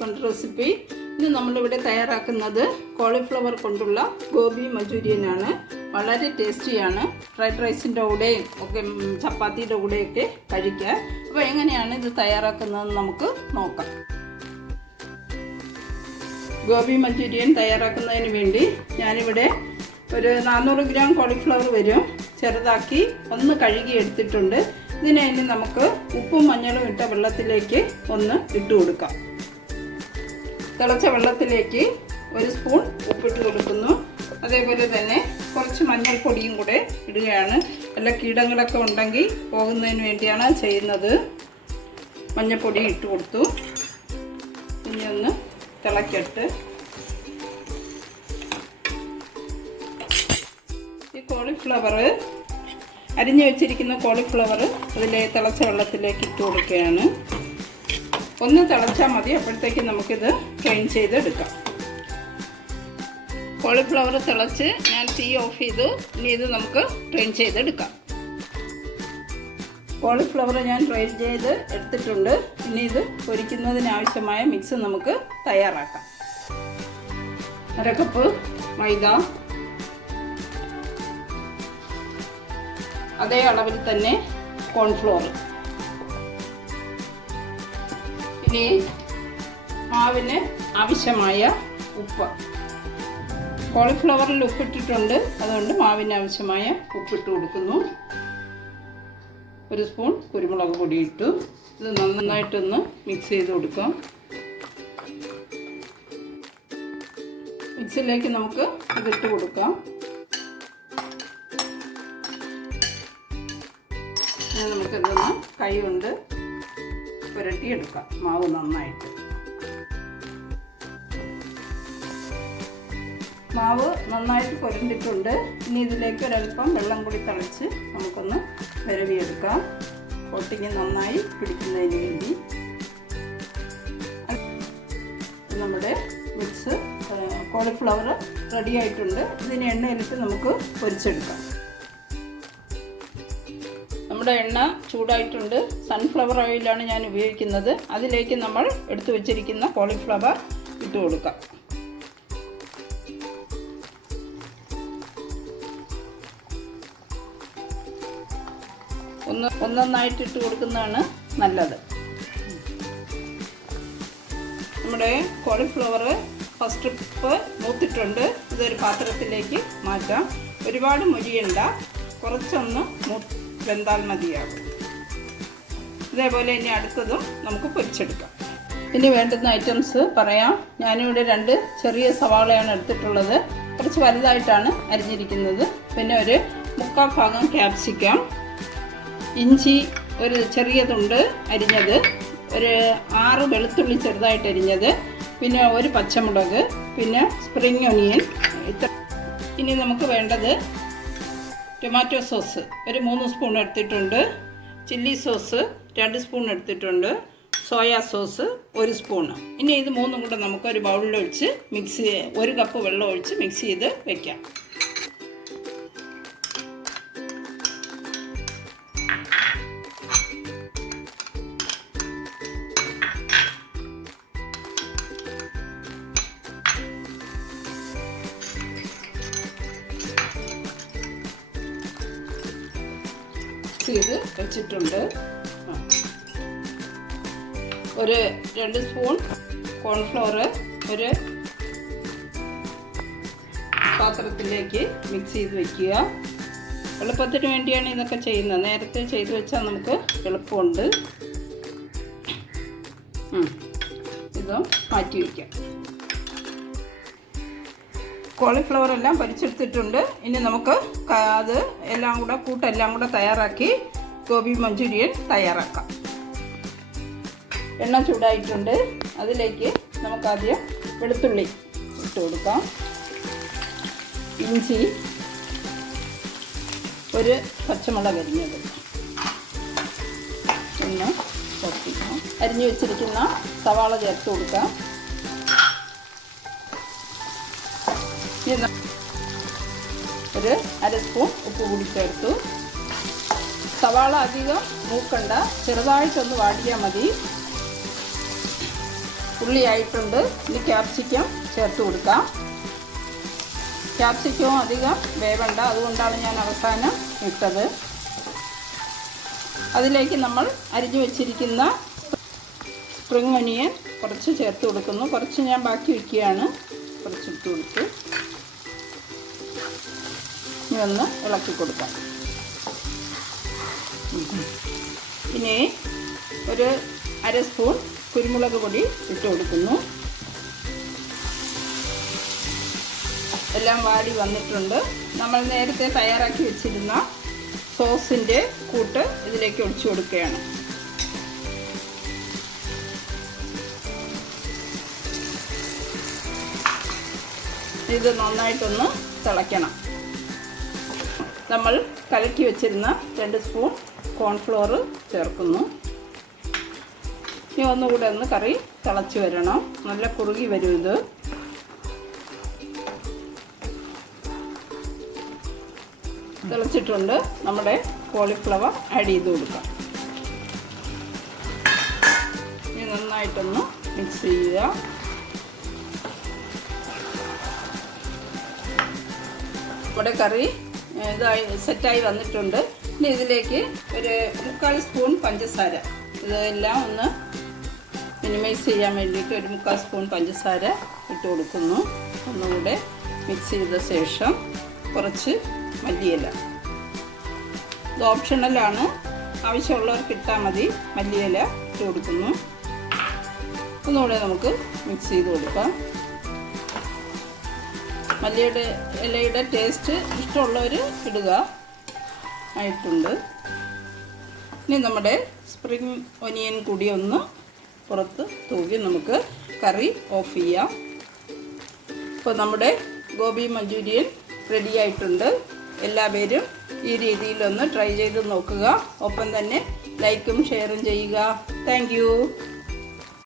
Fund recipe ഇന്ന് നമ്മളിവിടെ തയ്യാറാക്കുന്നത് കോളിഫ്ലവർ കൊണ്ടുള്ള ഗോബി മഞ്ചൂരിയനാണ് വളരെ ടേസ്റ്റിയാണ് ഫ്രൈഡ് റൈസിന്റെ കൂടെയും ഒക്കെ ചപ്പാത്തിയുടെ കൂടെയൊക്കെ കഴിക്കാൻ അപ്പോൾ എങ്ങനെയാണ് ഇത് തയ്യാറാക്കുന്നതെന്ന് നമുക്ക് നോക്കാം. ഗോബി മഞ്ചൂരിയൻ തയ്യാറാക്കുന്നതിന് വേണ്ടി ഞാനിവിടെ ഒരു നാനൂറ് ഗ്രാം കോളിഫ്ലവർ വരും. ചെറുതാക്കി ഒന്ന് കഴുകി എടുത്തിട്ടുണ്ട്. ഇതിനെ ഇനി നമുക്ക് ഉപ്പും മഞ്ഞളും ഇട്ട വെള്ളത്തിലേക്ക് ഒന്ന് ഇട്ട് കൊടുക്കാം. തിളച്ച വെള്ളത്തിലേക്ക് ഒരു സ്പൂൺ ഉപ്പിട്ട് കൊടുക്കുന്നു. അതേപോലെ തന്നെ കുറച്ച് മഞ്ഞൾപ്പൊടിയും കൂടെ ഇടുകയാണ്. വല്ല കീടങ്ങളൊക്കെ ഉണ്ടെങ്കിൽ പോകുന്നതിന് വേണ്ടിയാണ് ചെയ്യുന്നത്. മഞ്ഞൾപ്പൊടി ഇട്ട് കൊടുത്തു. ഇനി ഒന്ന് തിളക്കിട്ട് ഈ കോളിഫ്ലവർ അരിഞ്ഞു വെച്ചിരിക്കുന്ന കോളിഫ്ലവർ അതിലെ തിളച്ച വെള്ളത്തിലേക്ക് ഇട്ട് കൊടുക്കുകയാണ്. ഒന്ന് തിളച്ചാൽ മതി. അപ്പോഴത്തേക്ക് നമുക്കിത് ക്ലീൻ ചെയ്തെടുക്കാം. കോളിഫ്ലവർ തിളച്ച് ഞാൻ തീ ഓഫ് ചെയ്തു. ഇനി ഇത് നമുക്ക് ട്രെയിൻ ചെയ്തെടുക്കാം. കോളിഫ്ലവർ ഞാൻ ട്രെയിൻ ചെയ്ത് എടുത്തിട്ടുണ്ട്. ഇനി ഇത് പൊരിക്കുന്നതിനാവശ്യമായ മിക്സ് നമുക്ക് തയ്യാറാക്കാം. അര കപ്പ് മൈദ. അതേ അളവിൽ തന്നെ കോൺഫ്ലോർ ഇനി മാവിന് ആവശ്യമായ ഉപ്പ്. കോളിഫ്ലവറിൽ ഉപ്പിട്ടിട്ടുണ്ട്. അതുകൊണ്ട് മാവിന് ആവശ്യമായ ഉപ്പിട്ട് കൊടുക്കുന്നു. ഒരു സ്പൂൺ കുരുമുളക് പൊടി ഇട്ടു ഇത് നന്നായിട്ടൊന്ന് മിക്സ് ചെയ്ത് കൊടുക്കാം. മിക്സിലേക്ക് നമുക്ക് ഇതിട്ട് കൊടുക്കാം. നമുക്കിതൊന്ന് കൈ കൊണ്ട് പുരട്ടിയെടുക്കാം. മാവ് നന്നായിട്ട്. മാവ് നന്നായിട്ട് പുരണ്ടിട്ടുണ്ട്. ഇനി ഇതിലേക്ക് ഒരല്പം വെള്ളം കൂടി തളിച്ച് നമുക്കൊന്ന് വിരവിയെടുക്കാം. കോട്ടിങ് നന്നായി പിടിക്കുന്നതിന് വേണ്ടി. നമ്മുടെ മിക്സ് കോളിഫ്ലവർ റെഡി ആയിട്ടുണ്ട്. ഇതിന് എണ്ണയിലിട്ട് നമുക്ക് പൊരിച്ചെടുക്കാം. നമ്മുടെ എണ്ണ ചൂടായിട്ടുണ്ട്. സൺഫ്ലവർ ഓയിലാണ് ഞാൻ ഉപയോഗിക്കുന്നത്. അതിലേക്ക് നമ്മൾ എടുത്തു വച്ചിരിക്കുന്ന കോളിഫ്ലവർ ഇട്ട് കൊടുക്കാം. ഒന്ന് ഒന്നൊന്നായിട്ട് ഇട്ട് കൊടുക്കുന്നതാണ് നല്ലത്. നമ്മുടെ കോളിഫ്ലവർ ഫസ്റ്റ് ട്രിപ്പ് മൂത്തിട്ടുണ്ട്. ഇതൊരു പാത്രത്തിലേക്ക് മാറ്റാം. ഒരുപാട് മുരിയണ്ട. കുറച്ചൊന്ന് മൂ വെന്താൽ മതിയാകും. ഇതേപോലെ ഇനി അടുത്തതും നമുക്ക് പൊരിച്ചെടുക്കാം. ഇനി വേണ്ടുന്ന ഐറ്റംസ് പറയാം. ഞാനിവിടെ രണ്ട് ചെറിയ സവാളയാണ് എടുത്തിട്ടുള്ളത്. കുറച്ച് വലുതായിട്ടാണ് അരിഞ്ഞിരിക്കുന്നത്. പിന്നെ ഒരു മുക്കാൽ ഭാഗം ക്യാപ്സിക്കം ഇഞ്ചി ഒരു ചെറിയ തുണ്ട് അരിഞ്ഞത്. ഒരു ആറ് വെളുത്തുള്ളി ചെറുതായിട്ട് അരിഞ്ഞത്. പിന്നെ ഒരു പച്ചമുളക്. പിന്നെ സ്പ്രിങ് ഒനിയൻ ഇത്ര ഇനി നമുക്ക് വേണ്ടത് ടൊമാറ്റോ സോസ് ഒരു മൂന്ന് സ്പൂൺ എടുത്തിട്ടുണ്ട്. ചില്ലി സോസ് രണ്ട് സ്പൂൺ എടുത്തിട്ടുണ്ട്. സോയാ സോസ് ഒരു സ്പൂണ് ഇനി ഇത് മൂന്നും കൂടെ നമുക്ക് ഒരു ബൗളിൽ ഒഴിച്ച് മിക്സ് ഒരു കപ്പ് വെള്ളം ഒഴിച്ച് മിക്സ് ചെയ്ത് വെക്കാം. മിക്സ് ചെയ്ത് വെച്ചിട്ടുണ്ട്. ഒരു രണ്ട് സ്പൂൺ കോൺഫ്ലോർ ഒരു പാത്രത്തിലേക്ക് മിക്സ് ചെയ്ത് വെക്കുക എളുപ്പത്തിന് വേണ്ടിയാണ് ഇതൊക്കെ ചെയ്യുന്നത് നേരത്തെ ചെയ്ത് വെച്ചാൽ നമുക്ക് എളുപ്പമുണ്ട്. ഇതും മാറ്റി വയ്ക്കാം കോളിഫ്ലവർ എല്ലാം പരിച്ചെടുത്തിട്ടുണ്ട് ഇനി നമുക്ക് അത് എല്ലാം കൂടെ കൂട്ടെല്ലാം കൂടെ തയ്യാറാക്കി ഗോബി മഞ്ചൂരിയൻ തയ്യാറാക്കാം. എണ്ണ ചൂടായിട്ടുണ്ട്. അതിലേക്ക് നമുക്കാദ്യം വെളുത്തുള്ളി ഇട്ട് കൊടുക്കാം. ഇഞ്ചി ഒരു പച്ചമുളക് അരിഞ്ഞത്. ഒന്ന് പൊട്ടിക്കാം അരിഞ്ഞു വെച്ചിരിക്കുന്ന സവാള ചേർത്ത് കൊടുക്കാം. ഒരു അര സ്പൂൺ ഉപ്പ് കൂടി ചേർത്തു. സവാള അധികം മൂക്കണ്ട. ചെറുതായിട്ടൊന്ന് വാടിയാൽ മതി. ഉള്ളി ആയിട്ടുണ്ട്. ഇനി ക്യാപ്സിക്കം ചേർത്ത് കൊടുക്കാം. ക്യാപ്സിക്കവും അധികം വേവണ്ട. അതുകൊണ്ടാണ് ഞാൻ അവസാനം ഇട്ടത്. അതിലേക്ക് നമ്മൾ അരിഞ്ഞു വെച്ചിരിക്കുന്ന സ്പ്രിങ് ഒനിയൻ കുറച്ച് ചേർത്ത് കൊടുക്കുന്നു. കുറച്ച് ഞാൻ ബാക്കി വയ്ക്കുകയാണ്. കുറച്ചിട്ട് കൊടുത്ത്. ഇനി ഒന്ന് ഇളക്കി കൊടുക്കാം. ഇനി ഒരു അര സ്പൂൺ കുരുമുളക് പൊടി ഇട്ട് കൊടുക്കുന്നു. എല്ലാം വാടി വന്നിട്ടുണ്ട്. നമ്മൾ നേരത്തെ തയ്യാറാക്കി വെച്ചിരുന്ന സോസിന്റെ കൂട്ട് ഇതിലേക്ക് ഒഴിച്ചു കൊടുക്കുകയാണ്. ഇത് നന്നായിട്ടൊന്ന് തിളയ്ക്കണം. നമ്മൾ കലക്കി വെച്ചിരുന്ന രണ്ട് സ്പൂൺ കോൺഫ്ലോർ ചേർക്കുന്നു. ഇനി ഒന്നുകൂടെ ഒന്ന് കറി തിളച്ച് വരണം. നല്ല കുറുകി വരും ഇത്. തിളച്ചിട്ടുണ്ട്. നമ്മുടെ കോളിഫ്ലവർ ആഡ് ചെയ്ത് കൊടുക്കാം. ഇനി നന്നായിട്ടൊന്ന് മിക്സ് ചെയ്യുക. നമ്മുടെ കറി ഇതായി സെറ്റായി വന്നിട്ടുണ്ട്. ഇനി ഇതിലേക്ക് ഒരു മുക്കാൽ സ്പൂൺ പഞ്ചസാര. ഇതെല്ലാം ഒന്ന് മിനിമൈസ് ചെയ്യാൻ വേണ്ടിയിട്ട് ഒരു മുക്കാൽ സ്പൂൺ പഞ്ചസാര ഇട്ട് കൊടുക്കുന്നു. ഒന്നുകൂടെ മിക്സ് ചെയ്ത ശേഷം കുറച്ച് മല്ലിയില. ഇത് ഓപ്ഷണലാണ് ആവശ്യമുള്ളവർക്ക് ഇട്ടാൽ മതി. മല്ലിയില ഇട്ട് കൊടുക്കുന്നു. ഒന്നുകൂടെ നമുക്ക് മിക്സ് ചെയ്ത് കൊടുക്കാം. മല്ലിയുടെ ഇലയുടെ ടേസ്റ്റ് ഇഷ്ടമുള്ളവർ ഇടുക. ആയിട്ടുണ്ട്. ഇനി നമ്മുടെ സ്പ്രിങ് ഒനിയൻ കൂടി ഒന്ന് പുറത്ത് തൂകി നമുക്ക് കറി ഓഫ് ചെയ്യാം. ഇപ്പോൾ നമ്മുടെ ഗോബി മഞ്ചൂരിയൻ റെഡി ആയിട്ടുണ്ട്. എല്ലാവരും ഈ രീതിയിലൊന്ന് ട്രൈ ചെയ്ത് നോക്കുക. ഒപ്പം തന്നെ ലൈക്കും ഷെയറും ചെയ്യുക. താങ്ക്